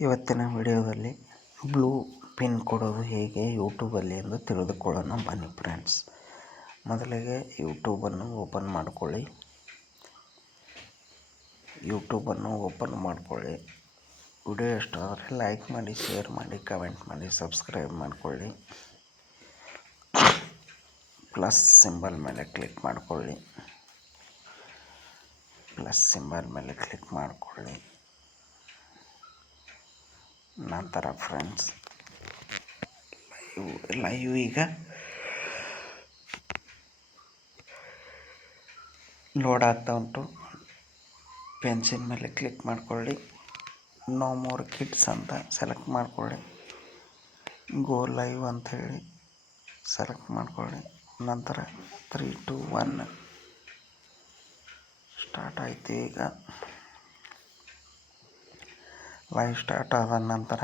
ಇವತ್ತಿನ ವಿಡಿಯೋದಲ್ಲಿ blue pin ಕೊಡೋದು ಹೇಗೆ ಯೂಟ್ಯೂಬಲ್ಲಿ ಎಂದು ತಿಳಿದುಕೊಳ್ಳೋಣ. ಬನ್ನಿ ಫ್ರೆಂಡ್ಸ್, ಮೊದಲಿಗೆ ಯೂಟ್ಯೂಬನ್ನು ಓಪನ್ ಮಾಡಿಕೊಳ್ಳಿ. ಯೂಟ್ಯೂಬನ್ನು ಓಪನ್ ಮಾಡಿಕೊಳ್ಳಿ. ವಿಡಿಯೋ ಇಷ್ಟ ಆದರೆ ಲೈಕ್ ಮಾಡಿ, ಶೇರ್ ಮಾಡಿ, ಕಮೆಂಟ್ ಮಾಡಿ, ಸಬ್ಸ್ಕ್ರೈಬ್ ಮಾಡಿಕೊಳ್ಳಿ. ಪ್ಲಸ್ ಸಿಂಬಲ್ ಮೇಲೆ ಕ್ಲಿಕ್ ಮಾಡಿಕೊಳ್ಳಿ. ಪ್ಲಸ್ ಸಿಂಬಲ್ ಮೇಲೆ ಕ್ಲಿಕ್ ಮಾಡಿಕೊಳ್ಳಿ. ನಂತರ ಫ್ರೆಂಡ್ಸ್ ಲೈವ್ ಲೈವ್ ಈಗ. ಲೋಡ್ ಆಗ್ತಾ ಉಂಟು. ಪೆನ್ಸಿಲ್ ಮೇಲೆ ಕ್ಲಿಕ್ ಮಾಡಿಕೊಳ್ಳಿ. ನೋ ಮೋರ್ ಕಿಡ್ಸ್ ಅಂತ ಸೆಲೆಕ್ಟ್ ಮಾಡಿಕೊಳ್ಳಿ. ಗೋ ಲೈವ್ ಅಂತ ಹೇಳಿ ಸೆಲೆಕ್ಟ್ ಮಾಡಿಕೊಳ್ಳಿ. ನಂತರ ತ್ರೀ ಟು ಒನ್ ಸ್ಟಾರ್ಟ್ ಆಯಿತು ಈಗ. ಲೈವ್ ಸ್ಟಾರ್ಟ್ ಆದ ನಂತರ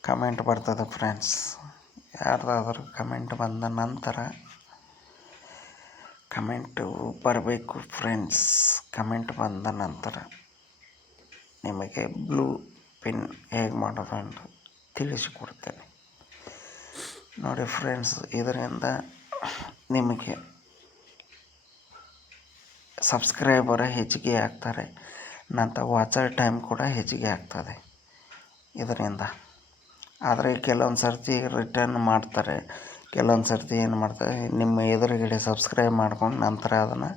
ಕಮೆಂಟ್ ಬರ್ತದೆ ಫ್ರೆಂಡ್ಸ್ ಯಾರ್ದಾದರೂ ಕಮೆಂಟ್ ಬಂದ ನಂತರ ಕಮೆಂಟು ಬರಬೇಕು ಫ್ರೆಂಡ್ಸ್ ಕಮೆಂಟ್ ಬಂದ ನಂತರ ನಿಮಗೆ ಬ್ಲೂ ಪಿನ್ ಹೇಗೆ ಮಾಡೋದು ಅಂತ ತಿಳಿಸಿಕೊಡ್ತೇನೆ. ನೋಡಿ ಫ್ರೆಂಡ್ಸ್ ಇದರಿಂದ ನಿಮಗೆ ಸಬ್ಸ್ಕ್ರೈಬರ್ ಹೆಚ್ಚಿಗೆ ಆಗ್ತಾರೆ. ನಂತರ ವಾಚರ್ ಟೈಮ್ ಕೂಡ ಹೆಚ್ಚಿಗೆ ಆಗ್ತದೆ. ಇದರಿಂದ. ಆದರೆ ಕೆಲವೊಂದು ಸರ್ತಿ ರಿಟರ್ನ್ ಮಾಡ್ತಾರೆ. ಕೆಲವೊಂದು ಸರ್ತಿ ಏನು ಮಾಡ್ತಾರೆ, ನಿಮ್ಮ ಎದುರುಗಡೆ ಸಬ್ಸ್ಕ್ರೈಬ್ ಮಾಡ್ಕೊಂಡು ನಂತರ ಅದನ್ನು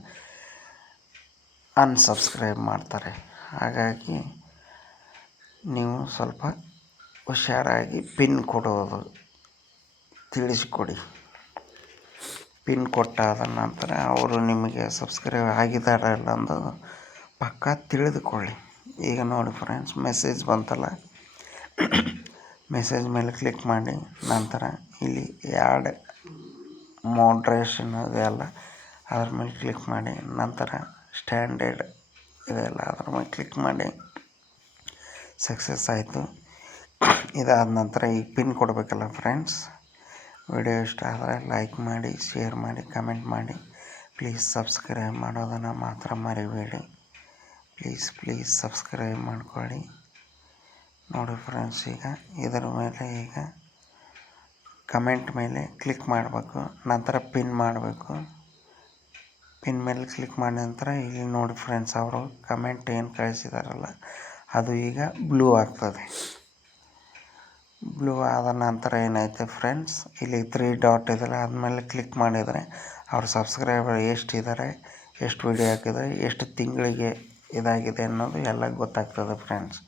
ಅನ್ಸಬ್ಸ್ಕ್ರೈಬ್ ಮಾಡ್ತಾರೆ. ಹಾಗಾಗಿ ನೀವು ಸ್ವಲ್ಪ ಹುಷಾರಾಗಿ ಪಿನ್ ಕೊಡೋದು, ತಿಳಿಸಿಕೊಡಿ. ಪಿನ್ ಕೊಟ್ಟಾದ ನಂತರ ಅವರು ನಿಮಗೆ ಸಬ್ಸ್ಕ್ರೈಬ್ ಆಗಿದ್ದಾರೆ ಇಲ್ಲ ಅಂದು ಪಕ್ಕ ತಿಳಿದುಕೊಳ್ಳಿ. ಈಗ ನೋಡಿ ಫ್ರೆಂಡ್ಸ್ ಮೆಸೇಜ್ ಬಂತಲ್ಲ. ಮೆಸೇಜ್ ಮೇಲೆ ಕ್ಲಿಕ್ ಮಾಡಿ, ನಂತರ ಇಲ್ಲಿ ಯಾಡ್ ಮಾಡ್ರೇಷನ್ ಇದೆಯಲ್ಲ ಅದ್ರ ಮೇಲೆ ಕ್ಲಿಕ್ ಮಾಡಿ, ನಂತರ ಸ್ಟ್ಯಾಂಡರ್ಡ್ ಇದೆಲ್ಲ ಅದ್ರ ಮೇಲೆ ಕ್ಲಿಕ್ ಮಾಡಿ ಸಕ್ಸಸ್ ಆಯಿತು. ಇದಾದ ನಂತರ ಈ ಪಿನ್ ಕೊಡಬೇಕಲ್ಲ ಫ್ರೆಂಡ್ಸ್ ವಿಡಿಯೋ ಇಷ್ಟ ಆದರೆ ಲೈಕ್ ಮಾಡಿ ಶೇರ್ ಮಾಡಿ ಕಮೆಂಟ್ ಮಾಡಿ. ಪ್ಲೀಸ್ ಸಬ್ಸ್ಕ್ರೈಬ್ ಮಾಡೋದನ್ನು ಮಾತ್ರ ಮರಿಬೇಡಿ. ಪ್ಲೀಸ್ ಪ್ಲೀಸ್ ಸಬ್ಸ್ಕ್ರೈಬ್ ಮಾಡ್ಕೊಳ್ಳಿ. ನೋಡಿ ಫ್ರೆಂಡ್ಸ್, ಈಗ ಇದರ ಮೇಲೆ ಈಗ ಕಮೆಂಟ್ ಮೇಲೆ ಕ್ಲಿಕ್ ಮಾಡಬೇಕು, ನಂತರ ಪಿನ್ ಮಾಡಬೇಕು. ಪಿನ್ ಮೇಲೆ ಕ್ಲಿಕ್ ಮಾಡಿದ ನಂತರ ಇಲ್ಲಿ ನೋಡಿ ಫ್ರೆಂಡ್ಸ್, ಅವರು ಕಮೆಂಟ್ ಏನು ಕಳಿಸಿದಾರಲ್ಲ, ಅದು ಈಗ ಬ್ಲೂ ಆಗ್ತದೆ. ಬ್ಲೂ ಆದ ನಂತರ ಏನೈತೆ ಫ್ರೆಂಡ್ಸ್, ಇಲ್ಲಿ ತ್ರೀ ಡಾಟ್ ಇದೆಲ್ಲ ಆದಮೇಲೆ ಕ್ಲಿಕ್ ಮಾಡಿದರೆ ಅವ್ರ ಸಬ್ಸ್ಕ್ರೈಬರ್ ಎಷ್ಟಿದ್ದಾರೆ ಎಷ್ಟು ವಿಡಿಯೋ ಹಾಕಿದ್ದಾರೆ ಎಷ್ಟು ತಿಂಗಳಿಗೆ ಇದಾಗಿದೆ ಅನ್ನೋದು ಎಲ್ಲ ಗೊತ್ತಾಗ್ತದೆ ಫ್ರೆಂಡ್ಸ್.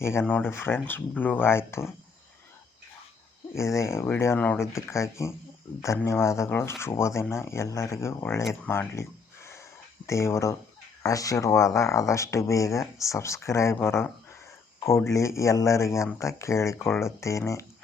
ಈಗ ನೋಡಿ ಫ್ರೆಂಡ್ಸ್ ಬ್ಲೂ ಆಯಿತು. ಇದೇ ವಿಡಿಯೋ ನೋಡಿದ್ದಕ್ಕಾಗಿ ಧನ್ಯವಾದಗಳು. ಶುಭ ದಿನ. ಎಲ್ಲರಿಗೂ ಒಳ್ಳೆಯದು ಮಾಡಲಿ. ದೇವರು ಆಶೀರ್ವಾದ. ಆದಷ್ಟು ಬೇಗ ಸಬ್ಸ್ಕ್ರೈಬರು ಕೊಡಲಿ ಎಲ್ಲರಿಗೆ ಅಂತ ಕೇಳಿಕೊಳ್ಳುತ್ತೇನೆ.